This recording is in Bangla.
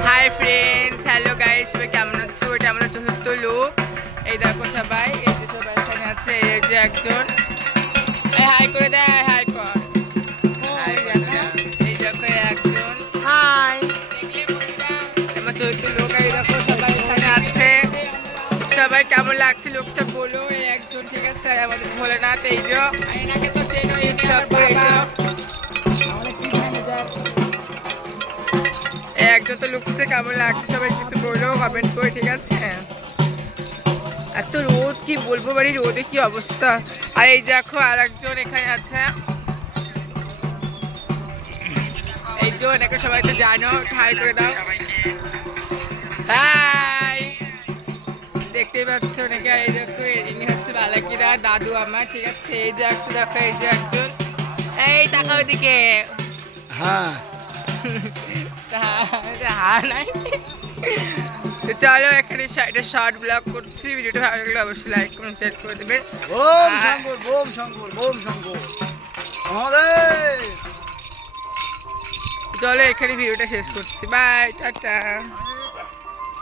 হাই ফ্রেন্ডস, হ্যালো গাইস, সবাই কেমন আছো? এটা আমাদের চতুর্থ লোক। এই দেখো সবাই, এই যে সবাই এখানে আছে। এই যে একজন, এই হাই করে দেয়, হাই কর, হাই দেখো। এই দেখো একজন, হাই। আমার চতুর্থ লোক, এই দেখো সবাই এখানে আছে। সবাই কেমন লাগছে লোকটা বলো। এই একজন, ঠিক আছে, আর আমাদের ভোলেনাথ, এই যে তারপর এই যে একজন। তো লুকসটা কেমন লাগছে সবাই কিন্তু বললো কমেন্ট করে, ঠিক আছে। এত রোদ, কি বলবো, বাড়ি রোদে কি অবস্থা। আর এই দেখো আর একজন এখানে আছে, এই যে এনাকে সবাই তো জানো, হাই করে দাও, হাই। দেখতেই পাচ্ছ ওনাকে। আর এই দেখো ইনি হচ্ছে বালাকিরা দাদু আমার, ঠিক আছে। এই যে একজন দেখো, এই যে একজন, এই তাকাও এদিকে। হ্যাঁ হ্যাঁ নাই। তো চলো এখানে এটা শর্ট ব্লগ করছি। ভিডিওটা ভালো লাগলে অবশ্যই লাইক কমেন্ট শেয়ার করে দেবেন। ওম শঙ্কর ওম শঙ্কর ওম শঙ্কর আমাদের। চলো এখানে ভিডিওটা শেষ করছি। Bye, tata.